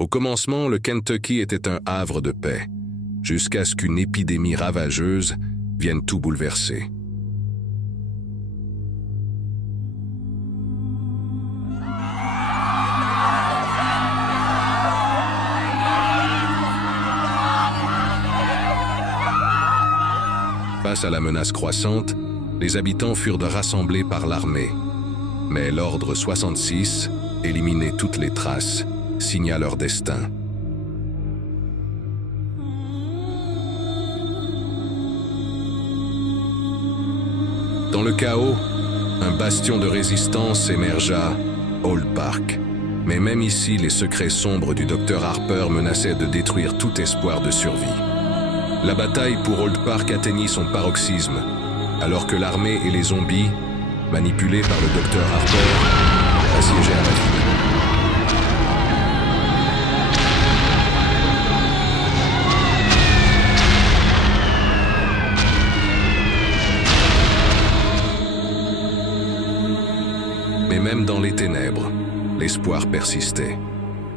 Au commencement, le Kentucky était un havre de paix, jusqu'à ce qu'une épidémie ravageuse vienne tout bouleverser. Face à la menace croissante, les habitants furent rassemblés par l'armée. Mais l'ordre 66, éliminer toutes les traces, signa leur destin. Dans le chaos, un bastion de résistance émergea, Old Park. Mais même ici, les secrets sombres du Dr Harper menaçaient de détruire tout espoir de survie. La bataille pour Old Park atteignit son paroxysme, alors que l'armée et les zombies, manipulés par le Dr Harper, assiégeaient la ville. Mais même dans les ténèbres, l'espoir persistait.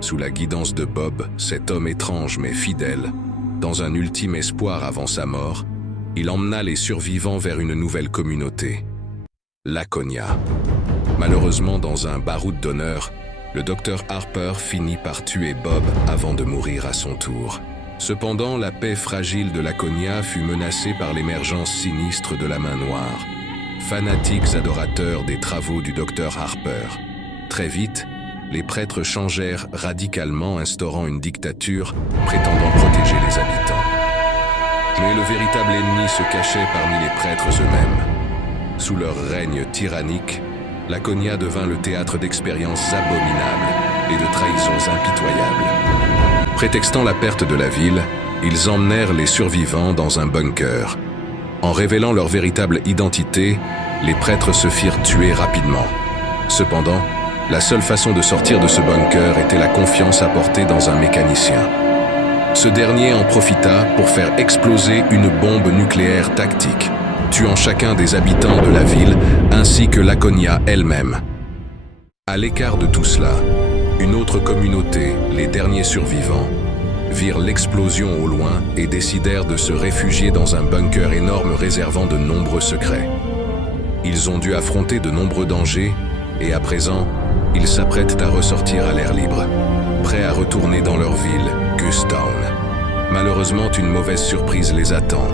Sous la guidance de Bob, cet homme étrange mais fidèle, dans un ultime espoir avant sa mort, il emmena les survivants vers une nouvelle communauté, Laconia. Malheureusement, dans un baroud d'honneur, le Dr Harper finit par tuer Bob avant de mourir à son tour. Cependant, la paix fragile de Laconia fut menacée par l'émergence sinistre de la Main Noire, fanatiques adorateurs des travaux du Dr Harper. Très vite, les prêtres changèrent radicalement, instaurant une dictature prétendant protéger les habitants. Mais le véritable ennemi se cachait parmi les prêtres eux-mêmes. Sous leur règne tyrannique, Laconia devint le théâtre d'expériences abominables et de trahisons impitoyables. Prétextant la perte de la ville, ils emmenèrent les survivants dans un bunker. En révélant leur véritable identité, les prêtres se firent tuer rapidement. Cependant, la seule façon de sortir de ce bunker était la confiance apportée dans un mécanicien. Ce dernier en profita pour faire exploser une bombe nucléaire tactique, tuant chacun des habitants de la ville ainsi que Laconia elle-même. À l'écart de tout cela, une autre communauté, les derniers survivants, virent l'explosion au loin et décidèrent de se réfugier dans un bunker énorme réservant de nombreux secrets. Ils ont dû affronter de nombreux dangers et à présent, ils s'apprêtent à ressortir à l'air libre, prêts à retourner dans leur ville, Ghost Town. Malheureusement, une mauvaise surprise les attend.